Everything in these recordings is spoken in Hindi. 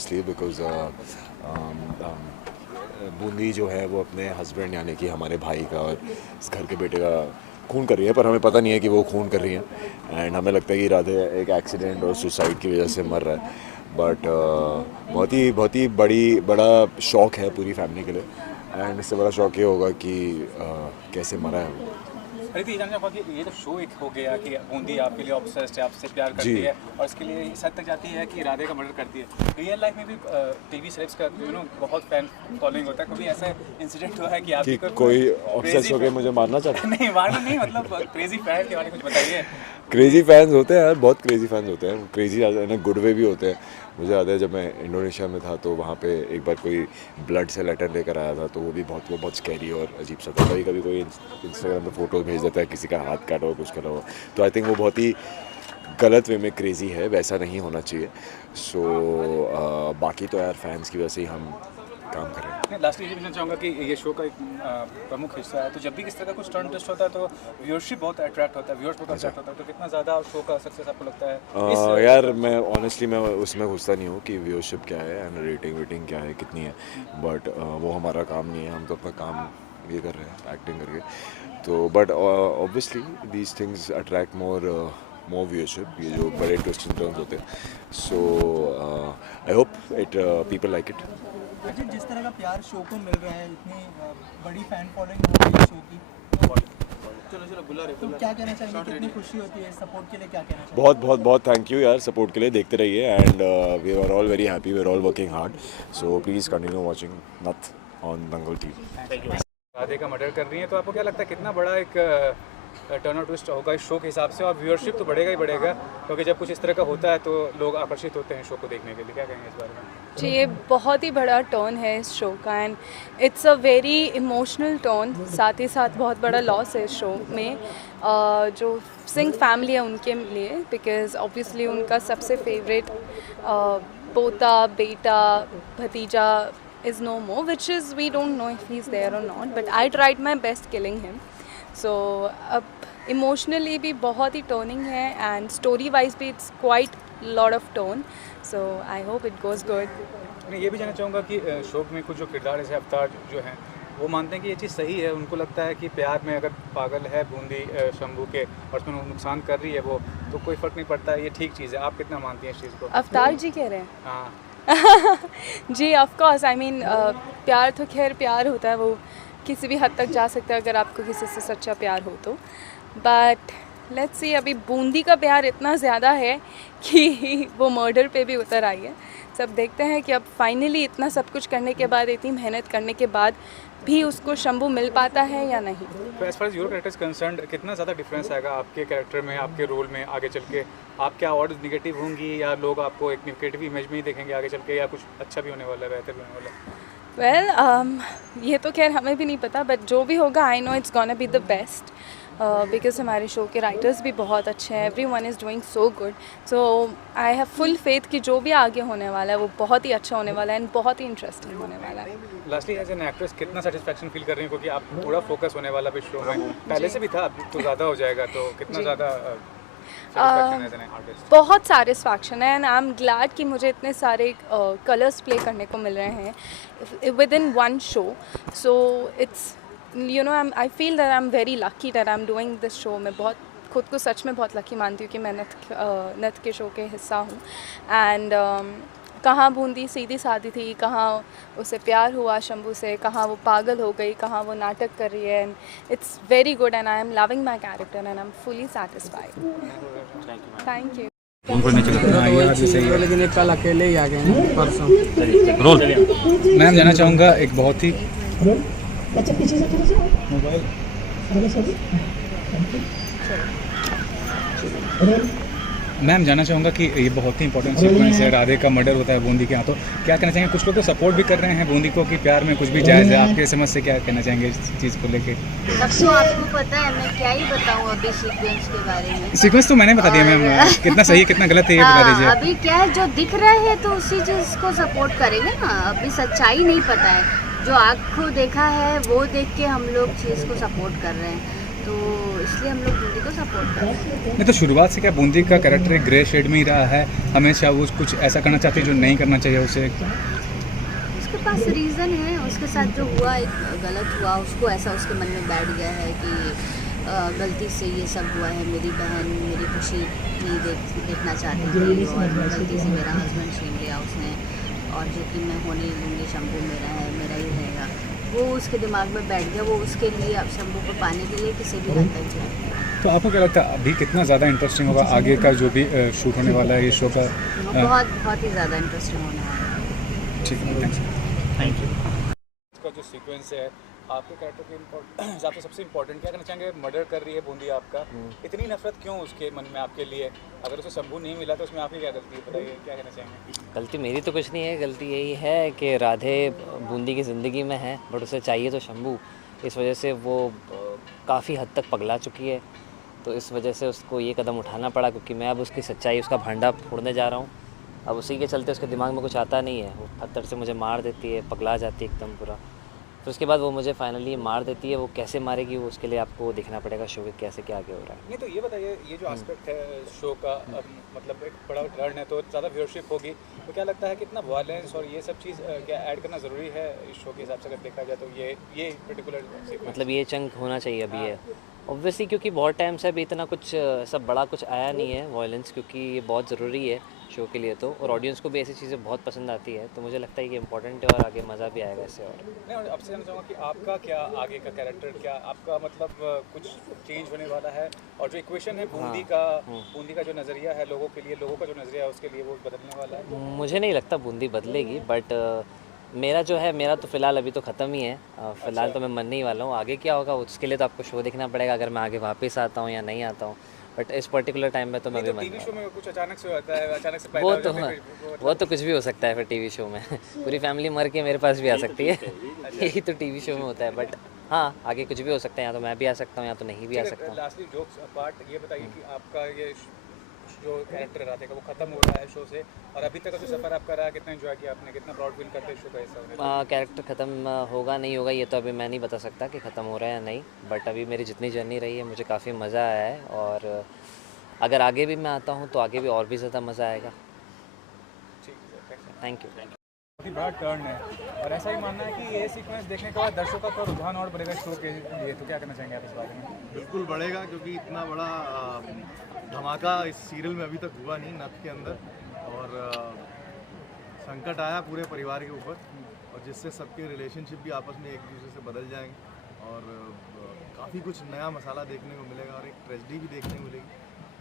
ऑब्वियसली बिकॉज बूंदी जो है वो अपने हस्बैंड यानी कि हमारे भाई का और इस घर के बेटे का खून कर रही है, पर हमें पता नहीं है कि वो खून कर रही है। एंड हमें लगता है कि राधे एक एक्सीडेंट और सुसाइड की वजह से मर रहा है। बट बहुत ही बड़ा शौक है पूरी फैमिली के लिए। एंड इससे बड़ा शौक ये होगा कि कैसे मरा है वो। अरे तो ये जानना चाहूँगा कि ये तो शो एक हो गया कि बूंदी आपके लिए ऑब्सेस्ड है, आपसे प्यार करती जी। है और इसके लिए इस हद तक जाती है कि राधे का मर्डर करती है। रियल लाइफ में भी टीवी सेलेब्स का बहुत फैन फॉलोइंग होता है। कभी ऐसा इंसिडेंट हुआ है कि आप कि कोई ऑब्सेस होकर मुझे मारना चाहता है? नहीं मारना नहीं, मतलब क्रेजी फैन के बारे में कुछ बताइए। क्रेजी फैंस होते हैं यार, बहुत क्रेजी फैंस होते हैं। क्रेजी इन गुड वे भी होते हैं। मुझे याद है जब मैं इंडोनेशिया में था तो वहाँ पे एक बार कोई ब्लड से लेटर लेकर आया था, तो वो बहुत स्कैरी और अजीब सा था। कभी कभी कोई इंस्टाग्राम पे फ़ोटो भेज देता है किसी का हाथ काटा हो, कुछ करा हो, तो आई थिंक वो बहुत ही गलत वे में क्रेजी है, वैसा नहीं होना चाहिए। सो बाकी तो यार फैंस की वजह से ही हम काम कर रहे हैं। लास्टली ये पूछना चाहूँगा कि ये शो का एक प्रमुख हिस्सा है, तो जब भी किस तरह का कुछ टर्न ट्विस्ट होता है तो व्यूअरशिप बहुत अट्रैक्ट होता है, व्यूअर्स बहुत अट्रैक्ट होता है, तो कितना ज़्यादा शो का सक्सेस आपको लगता है? यार मैं ऑनेस्टली मैं उसमें घुसता नहीं हूँ कि व्यूअरशिप क्या है एंड रेटिंग क्या है, कितनी है। बट वो हमारा काम नहीं है, हम तो अपना काम ये कर रहे हैं एक्टिंग करके। तो but obviously these things attract more viewership, ये जो बड़े ट्विस्ट एंड टर्न्स होते हैं। So I hope it people like it. Ajay, जिस तरह का प्यार शो को मिल रहा है, इतनी बड़ी फैन फॉलोइंग हो रही है शो की, चलो बुला रहे, तो क्या कहना चाहेंगे? कितनी खुशी होती है, सपोर्ट के लिए क्या कहना चाहेंगे? बहुत थैंक यू यार सपोर्ट के लिए। देखते रहिए and we are all very happy, we are all working hard. So please continue watching Nath on Dangal TV. Radhe का मर्डर कर रही है, तो आपको क्या लगता है कितना बड़ा एक टर्न आउट ट्विस्ट होगा इस शो के हिसाब से? और व्यूअरशिप तो बढ़ेगा ही बढ़ेगा, क्योंकि जब कुछ इस तरह का होता है तो लोग आकर्षित होते हैं शो को देखने के लिए। क्या कहेंगे इस बारे में? जी, ये बहुत ही बड़ा टर्न है इस शो का and it's a very emotional turn. साथ ही साथ बहुत बड़ा लॉस है इस शो में जो सिंह फैमिली है उनके लिए, बिकॉज ऑब्वियसली उनका सबसे फेवरेट पोता, बेटा, भतीजा is no more, which is we don't know if he's there or not, but I tried my best killing him. So अब इमोशनली भी बहुत ही टर्निंग है एंड स्टोरी वाइज भी it's quite lot of turn. So I hope it goes good. मैं ये भी जानना चाहूँगा कि शो में कुछ जो किरदार जैसे अवतार जो हैं वो मानते हैं कि ये चीज़ सही है, उनको लगता है कि प्यार में अगर पागल है बूंदी शंभू के और उसमें नुकसान कर रही है वो, तो कोई फ़र्क नहीं पड़ता है, ये ठीक चीज़ है। आप कितना मानती हैं इस चीज़ को? अवतार जी कह रहे हैं? हाँ जी ऑफ कोर्स, आई मीन प्यार तो खैर प्यार होता है, वो किसी भी हद तक जा सकता है अगर आपको किसी से सच्चा प्यार हो तो। बट लेट्स सी, अभी बूंदी का प्यार इतना ज़्यादा है कि वो मर्डर पे भी उतर आई है। सब देखते हैं कि अब फाइनली इतना सब कुछ करने के बाद, इतनी मेहनत करने के बाद भी उसको शंभू मिल पाता है या नहीं। तो as far as your character is concerned, कितना ज़्यादा डिफरेंस आएगा आपके कैरेक्टर में, आपके रोल में आगे चल के? आप क्या और निगेटिव होंगी या लोग आपको एक निगेटिव इमेज में ही देखेंगे आगे चल के, या कुछ अच्छा भी होने वाला है, बेहतर भी होने वाला है? ये तो खैर हमें भी नहीं पता, बट जो भी होगा I know it's gonna be the best, because हमारे शो के राइटर्स भी बहुत अच्छे हैं। Every one is doing so good, so I have full faith कि जो भी आगे होने वाला है वो बहुत ही अच्छा होने वाला है एंड बहुत ही इंटरेस्टिंग होने वाला है। लास्टली एज एन एक्ट्रेस कितना सेटिस्फैक्शन फील कर रही हैं, क्योंकि आप पूरा फोकस होने वाला भी शो में, पहले से भी था, अब तो ज़्यादा हो जाएगा, तो कितना ज़्यादा satisfaction as an artist? बहुत सेटिस्फैक्शन है एंड आई एम ग्लैड कि मुझे इतने सारे कलर्स प्ले करने को मिल रहे हैं with in one show. So it's you know I feel that I am very lucky that I am doing this show. मैं बहुत खुद को सच में बहुत लकी मानती हूँ कि मैं नथ के शो के हिस्सा हूँ। एंड कहाँ बूंदी सीधी सादी थी, कहाँ उसे प्यार हुआ शंभू से, कहाँ वो पागल हो गई, कहाँ वो नाटक कर रही है। And it's very good and I am loving my character and I am fully satisfied. Thank you. लेकिन कल अकेले ही आ गए हैं परसों। रोल मैम जानना चाहूँगा एक बहुत ही मैम जानना चाहूँगा कि ये बहुत ही इंपॉर्टेंट सीक्वेंस है, राधे का मर्डर होता है बूंदी के हाथों। क्या कहना चाहेंगे? कुछ लोग तो सपोर्ट भी कर रहे हैं बूंदी को कि प्यार में कुछ भी जायज़ है, आपके समझ से क्या कहना चाहेंगे इस चीज़ को लेके? अब तो आपको पता है, मैं क्या ही बताऊँ अभी सीक्वेंस के बारे में। सीक्वेंस तो मैंने बता दिया मैम, कितना सही है कितना गलत है ये बता दीजिए। अभी क्या है, जो दिख रहा है तो उसी चीज़ को सपोर्ट करेंगे ना, अभी सच्चाई नहीं पता है। जो आँख को देखा है वो देख के हम लोग चीज़ को सपोर्ट कर रहे हैं, तो तो इसलिए हम लोग बूंदी को सपोर्ट करते हैं। नहीं तो शुरुआत से क्या बूंदी का कैरेक्टर एक ग्रे शेड में ही रहा है, हमेशा वो कुछ ऐसा करना चाहती है जो नहीं करना चाहिए उसे? उसके पास रीज़न है, उसके साथ जो हुआ एक गलत हुआ, उसको ऐसा उसके मन में बैठ गया है कि गलती से ये सब हुआ है, मेरी बहन मेरी खुशी नहीं देखना चाहती थी और गलती से मेरा हस्बैंड छीन लिया उसने, और जो कि मैं होने ही दूँगी, शंभू मेरा है, मेरा ही रहेगा, वो उसके दिमाग में बैठ गया। वो उसके लिए अब शंभू को पाने के लिए किसी भी हद तक जाए। तो आपको क्या लगता है अभी कितना ज़्यादा इंटरेस्टिंग होगा आगे का जो भी शूट होने वाला है ये शो का? बहुत बहुत ही ज़्यादा इंटरेस्टिंग होने वाला है। ठीक है, थैंक यू। इसका जो सीक्वेंस है आपके कैरेक्टर के हिसाब से सबसे इम्पोर्टेंट क्या करना चाहेंगे? मर्डर कर रही है बूंदी आपका, इतनी नफरत क्यों उसके मन में आपके लिए? अगर उसे शंभू नहीं मिला तो उसमें आपकी क्या गलती है, बताइए क्या कहना चाहेंगे? गलती मेरी तो कुछ नहीं है, गलती यही है कि राधे बूंदी की ज़िंदगी में है बट उसे चाहिए तो शंभू, इस वजह से वो काफ़ी हद तक पगला चुकी है। तो इस वजह से उसको ये कदम उठाना पड़ा, क्योंकि मैं अब उसकी सच्चाई, उसका भांडा फोड़ने जा रहा हूँ। अब उसी के चलते उसके दिमाग में कुछ आता नहीं है, वो पत्थर से मुझे मार देती है, पगला जाती है एकदम पूरा। फिर उसके बाद वो मुझे फाइनली मार देती है। वो कैसे मारेगी वो उसके लिए आपको देखना पड़ेगा शो के कैसे क्या आगे हो रहा है। नहीं तो ये बताइए, ये जो एस्पेक्ट है शो का, मतलब एक बड़ा टर्न है तो ज़्यादा व्यूअरशिप होगी, तो क्या लगता है कि इतना वायलेंस और ये सब चीज़ क्या ऐड करना ज़रूरी है इस शो के हिसाब से अगर देखा जाए? तो ये पर्टिकुलर मतलब ये चंक होना चाहिए अभी है ऑब्वियसली, क्योंकि बहुत टाइम से अभी इतना कुछ सब बड़ा कुछ आया नहीं है वायलेंस, क्योंकि ये बहुत ज़रूरी है शो के लिए तो, और ऑडियंस को भी ऐसी चीज़ें बहुत पसंद आती है, तो मुझे लगता है कि इम्पोर्टेंट है और आगे मज़ा भी आएगा इससे। और नहीं, और आपसे जानना चाहूँगा कि आपका क्या आगे का कैरेक्टर, क्या आपका मतलब कुछ चेंज होने वाला है? और जो इक्वेशन है बूंदी का जो नज़रिया है लोगों के लिए, लोगों का जो नज़रिया है उसके लिए, वो बदलने वाला है? मुझे नहीं लगता बूंदी बदलेगी, बट मेरा जो है, मेरा तो फ़िलहाल अभी तो ख़त्म ही है। फ़िलहाल तो मैं मरने ही वाला हूँ। आगे क्या होगा उसके लिए तो आपको शो देखना पड़ेगा, अगर मैं आगे वापस आता हूँ या नहीं आता हूँ। बट इस पर्टिकुलर टाइम में तो मैं भी टीवी शो मरने में कुछ अचानक से होता है, अचानक से पैदा वो हो तो जाता है कोई- वो तो कुछ भी हो सकता है फिर टीवी शो में पूरी फैमिली मर के मेरे पास भी आ सकती है यही तो टीवी शो में होता है। बट हाँ, आगे कुछ भी हो सकता है, या तो मैं भी आ सकता हूँ या तो नहीं भी आ सकता हूँ। लास्टली जोक्स अपार्ट, ये बताइए कि आपका ये जो कैरेक्टर राधे का वो खत्म हो रहा है शो से, और अभी तक का जो सफर आपका रहा, कितना एंजॉय किया आपने, कितना प्राउड फील करते हैं शो का हिस्सा होने पर? कैरेक्टर ख़त्म होगा नहीं होगा ये तो अभी मैं नहीं बता सकता कि ख़त्म हो रहा है या नहीं, बट अभी मेरी जितनी जर्नी रही है मुझे काफ़ी मज़ा आया है, और अगर आगे भी मैं आता हूँ तो आगे भी और भी ज़्यादा मज़ा आएगा। ठीक है, थैंक यू। बहुत ही बड़ा टर्न है, और ऐसा ही मानना है कि ये सीक्वेंस देखने के बाद दर्शकों का रुझान और बढ़ेगा शो के लिए, तो क्या करना चाहेंगे आप इस बारे में? बिल्कुल बढ़ेगा, क्योंकि इतना बड़ा धमाका इस सीरियल में अभी तक हुआ नहीं नथ के अंदर, और संकट आया पूरे परिवार के ऊपर, और जिससे सबके रिलेशनशिप भी आपस में एक दूसरे से बदल जाएंगे, और काफ़ी कुछ नया मसाला देखने को मिलेगा, और एक ट्रेजेडी भी देखने को मिलेगी,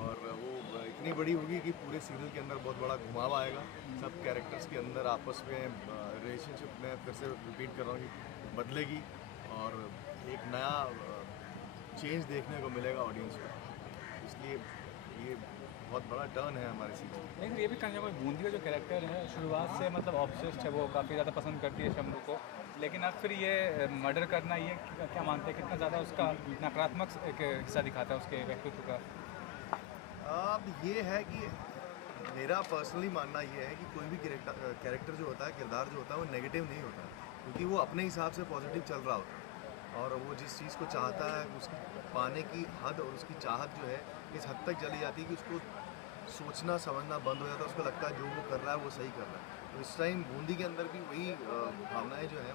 और वो इतनी बड़ी होगी कि पूरे सीरियल के अंदर बहुत बड़ा घुमाव आएगा। सब कैरेक्टर्स के अंदर आपस में रिलेशनशिप में फिर से रिपीट कर रहा हूँ कि बदलेगी, और एक नया चेंज देखने को मिलेगा ऑडियंस को, इसलिए ये बहुत बड़ा टर्न है हमारे सीरीज में। लेकिन ये भी कहना चाहूँगा बूंदी का जो कैरेक्टर है शुरुआत से मतलब ऑब्सेस्ड है, वो काफ़ी ज़्यादा पसंद करती है शंभू को, लेकिन अब फिर ये मर्डर करना, ये क्या मानते हैं कितना ज़्यादा उसका नकारात्मक एक हिस्सा दिखाता है उसके व्यक्तित्व का? अब ये है कि मेरा पर्सनली मानना ये है कि कोई भी कैरेक्टर जो होता है, किरदार जो होता है, वो नेगेटिव नहीं होता, क्योंकि वो अपने हिसाब से पॉजिटिव चल रहा होता है, और वो जिस चीज़ को चाहता है उसकी पाने की हद और उसकी चाहत जो है इस हद तक चली जाती है कि उसको सोचना समझना बंद हो जाता है, उसको लगता है जो वो कर रहा है वो सही कर रहा है। तो इस टाइम बूंदी के अंदर भी वही भावनाएं जो है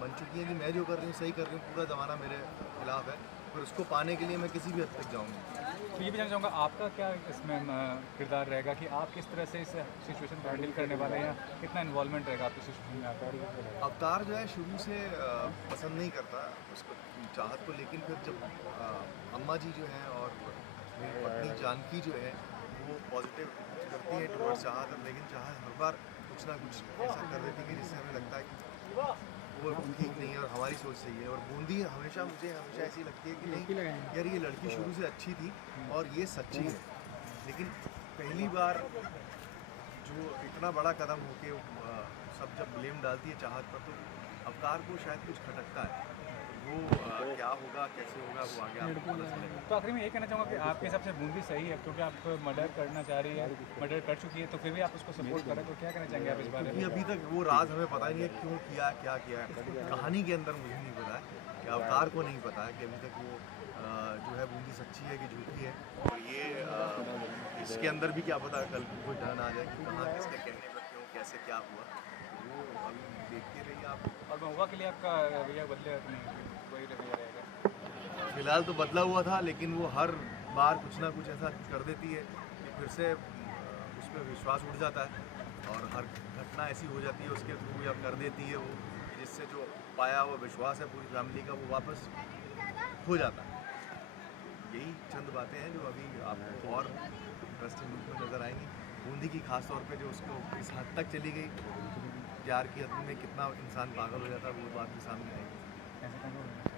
बन चुकी हैं कि मैं जो कर रही हूँ सही कर रही हूँ, पूरा ज़माना मेरे खिलाफ है, फिर उसको पाने के लिए मैं किसी भी हद तक जाऊँगी। तो ये भी जानना चाहूँगा आपका क्या इसमें किरदार रहेगा कि आप किस तरह से इस सिचुएशन को हैंडल करने वाले हैं, या कितना इन्वॉल्वमेंट रहेगा आपकी सिचुएशन में आपका? अवतार जो है शुरू से पसंद नहीं करता उसको चाहत को, लेकिन फिर जब अम्मा जी जो हैं और मेरी पत्नी जानकी जो है वो पॉजिटिव करती है टुवर्ड्स चाहत, लेकिन चाहत हर बार कुछ ना कुछ ऐसा कर देती है जिससे हमें लगता है कि वो ठीक नहीं है और हमारी सोच सही है। और बूंदी मुझे हमेशा ऐसी लगती है कि नहीं यार, ये लड़की शुरू से अच्छी थी और ये सच्ची है, लेकिन पहली बार जो इतना बड़ा कदम होके सब जब ब्लेम डालती है चाहत पर, तो अवतार को शायद कुछ खटकता है, वो क्या होगा कैसे होगा वो आगे आपको पता चलेगा। तो आखिर में ये कहना चाहूँगा कि आपके हिसाब से बूंदी सही है, क्योंकि आप मर्डर करना चाह रही है, मर्डर कर चुकी है, तो फिर भी आप उसको सपोर्ट करें, तो क्या कहना चाहेंगे आप इस बारे में? क्योंकि अभी तक वो राज हमें पता ही नहीं है क्यों किया क्या किया है, कहानी के अंदर मुझे नहीं पता है, कि अवतार को नहीं पता है कि अभी तक वो जो है बूंदी सच्ची है कि झूठी है। और ये इसके अंदर भी क्या पता कल को कोई टर्न आ जाए कि कहाँ किसके कहने पर क्यों कैसे क्या हुआ, वो अभी देखते रहिए आप। और महुआ के लिए आपका रवैया बदलेगा कि नहीं, वही रवैया रहेगा? फिलहाल तो बदला हुआ था, लेकिन वो हर बार कुछ ना कुछ ऐसा कर देती है कि फिर से उस पर विश्वास उठ जाता है और हर घटना ऐसी हो जाती है उसके थ्रू या कर देती है वो, जिससे जो पाया हुआ विश्वास है पूरी फैमिली का वो वापस हो जाता है। यही चंद बातें हैं जो अभी आपको और इंटरेस्टिंग रूप में नज़र आएंगी। बूंदी की खास तौर पे जो उसको इस हद तक चली गई, प्यार की हद में कितना इंसान पागल हो जाता है, वो बात भी सामने आएगी।